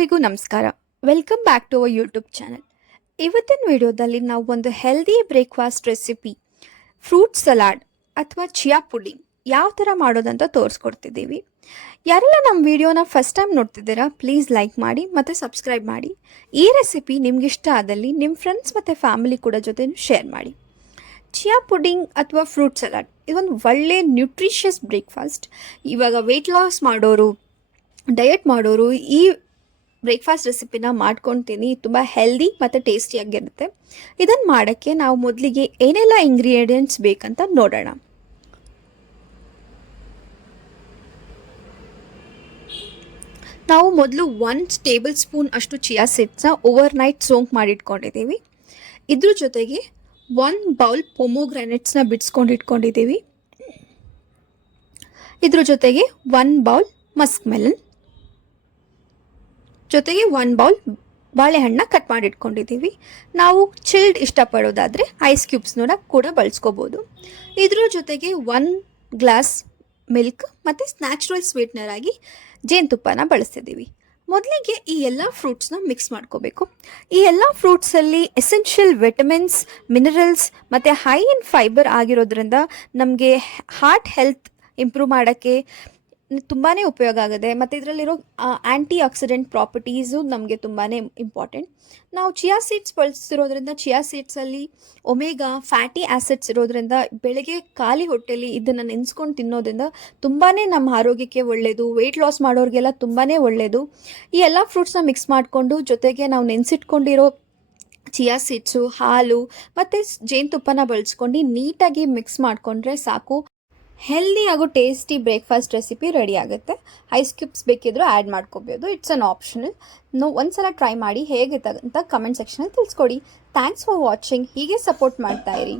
ಎಲ್ಲರಿಗೂ ನಮಸ್ಕಾರ. Welcome back to our YouTube channel. ಇವತ್ತಿನ ವಿಡಿಯೋದಲ್ಲಿ ನಾವು ಒಂದು healthy breakfast recipe fruit salad ಅಥವಾ ಚಿಯಾ ಪುಡಿಂಗ್ ಯಾವ ಥರ ಮಾಡೋದಂತ ತೋರಿಸ್ಕೊಡ್ತಿದ್ದೀವಿ. ಯಾರೆಲ್ಲ ನಮ್ಮ ವಿಡಿಯೋನ ಫಸ್ಟ್ ಟೈಮ್ ನೋಡ್ತಿದ್ದೀರಾ ಪ್ಲೀಸ್ ಲೈಕ್ ಮಾಡಿ ಮತ್ತು ಸಬ್ಸ್ಕ್ರೈಬ್ ಮಾಡಿ. ಈ ರೆಸಿಪಿ ನಿಮ್ಗಿಷ್ಟ ಆದಲ್ಲಿ ನಿಮ್ಮ ಫ್ರೆಂಡ್ಸ್ ಮತ್ತು ಫ್ಯಾಮಿಲಿ ಕೂಡ ಜೊತೆ ಶೇರ್ ಮಾಡಿ. ಚಿಯಾ ಪುಡಿಂಗ್ ಅಥವಾ ಫ್ರೂಟ್ ಸಲಾಡ್ ಇದೊಂದು ಒಳ್ಳೆ ನ್ಯೂಟ್ರಿಷಿಯಸ್ ಬ್ರೇಕ್ಫಾಸ್ಟ್. ಇವಾಗ ವೆಯ್ಟ್ ಲಾಸ್ ಮಾಡೋರು, ಡಯಟ್ ಮಾಡೋರು ಈ ಬ್ರೇಕ್ಫಾಸ್ಟ್ ರೆಸಿಪಿನ ಮಾಡ್ಕೊತೀನಿ. ತುಂಬ ಹೆಲ್ದಿ ಮತ್ತು ಟೇಸ್ಟಿಯಾಗಿರುತ್ತೆ. ಇದನ್ನು ಮಾಡೋಕ್ಕೆ ನಾವು ಮೊದಲಿಗೆ ಏನೆಲ್ಲ ಇಂಗ್ರೀಡಿಯೆಂಟ್ಸ್ ಬೇಕಂತ ನೋಡೋಣ. ನಾವು ಮೊದಲು 1 ಟೇಬಲ್ ಸ್ಪೂನ್ ಅಷ್ಟು ಚಿಯಾ ಸೀಡ್ಸ್ನ ಓವರ್ ನೈಟ್ ಸೋಂಕ್ ಮಾಡಿಟ್ಕೊಂಡಿದ್ದೀವಿ. ಇದ್ರ ಜೊತೆಗೆ 1 ಬೌಲ್ ಪೊಮೊಗ್ರಾನೆಟ್ಸ್ನ ಬಿಡಿಸ್ಕೊಂಡು ಇಟ್ಕೊಂಡಿದ್ದೀವಿ. ಇದ್ರ ಜೊತೆಗೆ 1 ಬೌಲ್ ಮಸ್ಕ್ ಮೆಲನ್, ಜೊತೆಗೆ 1 ಬೌಲ್ ಬಾಳೆಹಣ್ಣು ಕಟ್ ಮಾಡಿ ಇಟ್ಕೊಂಡಿದ್ದೀವಿ. ನಾವು ಚಿಲ್ಡ್ ಇಷ್ಟಪಡೋದಾದರೆ ಐಸ್ ಕ್ಯೂಬ್ಸ್ನ ಕೂಡ ಬಳಸ್ಕೋಬೋದು. ಇದ್ರ ಜೊತೆಗೆ 1 ಗ್ಲಾಸ್ ಮಿಲ್ಕ್ ಮತ್ತು ನ್ಯಾಚುರಲ್ ಸ್ವೀಟ್ನರ್ ಆಗಿ ಜೇನುತುಪ್ಪನ ಬಳಸ್ತಿದ್ದೀವಿ. ಮೊದಲಿಗೆ ಈ ಎಲ್ಲ ಫ್ರೂಟ್ಸ್ನ ಮಿಕ್ಸ್ ಮಾಡ್ಕೋಬೇಕು. ಈ ಎಲ್ಲ ಫ್ರೂಟ್ಸಲ್ಲಿ ಎಸೆನ್ಷಿಯಲ್ ವಿಟಮಿನ್ಸ್, ಮಿನರಲ್ಸ್ ಮತ್ತು ಹೈ ಇನ್ ಫೈಬರ್ ಆಗಿರೋದ್ರಿಂದ ನಮಗೆ ಹಾರ್ಟ್ ಹೆಲ್ತ್ ಇಂಪ್ರೂವ್ ಮಾಡೋಕ್ಕೆ ತುಂಬಾ ಉಪಯೋಗ ಆಗುತ್ತೆ. ಮತ್ತು ಇದರಲ್ಲಿರೋ ಆ್ಯಂಟಿ ಆಕ್ಸಿಡೆಂಟ್ ಪ್ರಾಪರ್ಟೀಸು ನಮಗೆ ತುಂಬಾ ಇಂಪಾರ್ಟೆಂಟ್. ನಾವು ಚಿಯಾ ಸೀಡ್ಸ್ ಬಳಸ್ತಿರೋದ್ರಿಂದ ಚಿಯಾ ಸೀಡ್ಸಲ್ಲಿ ಒಮೆಗಾ ಫ್ಯಾಟಿ ಆ್ಯಸಿಡ್ಸ್ ಇರೋದ್ರಿಂದ ಬೆಳಗ್ಗೆ ಖಾಲಿ ಹೊಟ್ಟೆಯಲ್ಲಿ ಇದನ್ನು ನೆನೆಸ್ಕೊಂಡು ತಿನ್ನೋದ್ರಿಂದ ತುಂಬಾ ನಮ್ಮ ಆರೋಗ್ಯಕ್ಕೆ ಒಳ್ಳೆಯದು. ವೆಯ್ಟ್ ಲಾಸ್ ಮಾಡೋರಿಗೆಲ್ಲ ತುಂಬಾ ಒಳ್ಳೆಯದು. ಈ ಎಲ್ಲ ಫ್ರೂಟ್ಸ್ನ ಮಿಕ್ಸ್ ಮಾಡಿಕೊಂಡು ಜೊತೆಗೆ ನಾವು ನೆನೆಸಿಟ್ಕೊಂಡಿರೋ ಚಿಯಾ ಸೀಡ್ಸು, ಹಾಲು ಮತ್ತು ಜೇನುತುಪ್ಪನ ಬಳಸ್ಕೊಂಡು ನೀಟಾಗಿ ಮಿಕ್ಸ್ ಮಾಡಿಕೊಂಡ್ರೆ ಸಾಕು. ಹೆಲ್ದಿ ಹಾಗೂ ಟೇಸ್ಟಿ ಬ್ರೇಕ್ಫಾಸ್ಟ್ ರೆಸಿಪಿ ರೆಡಿ ಆಗುತ್ತೆ. ಐಸ್ ಕ್ಯೂಬ್ಸ್ ಬೇಕಿದ್ರೂ ಆ್ಯಡ್ ಮಾಡ್ಕೋಬೋದು. It's an optional. ಒಂದ್ಸಲ ಟ್ರೈ ಮಾಡಿ ಹೇಗೆ ಅಂತ ಕಮೆಂಟ್ ಸೆಕ್ಷನಲ್ಲಿ ತಿಳಿಸ್ಕೊಡಿ. Thanks for watching. ಹೀಗೆ ಸಪೋರ್ಟ್ ಮಾಡ್ತಾಯಿರಿ.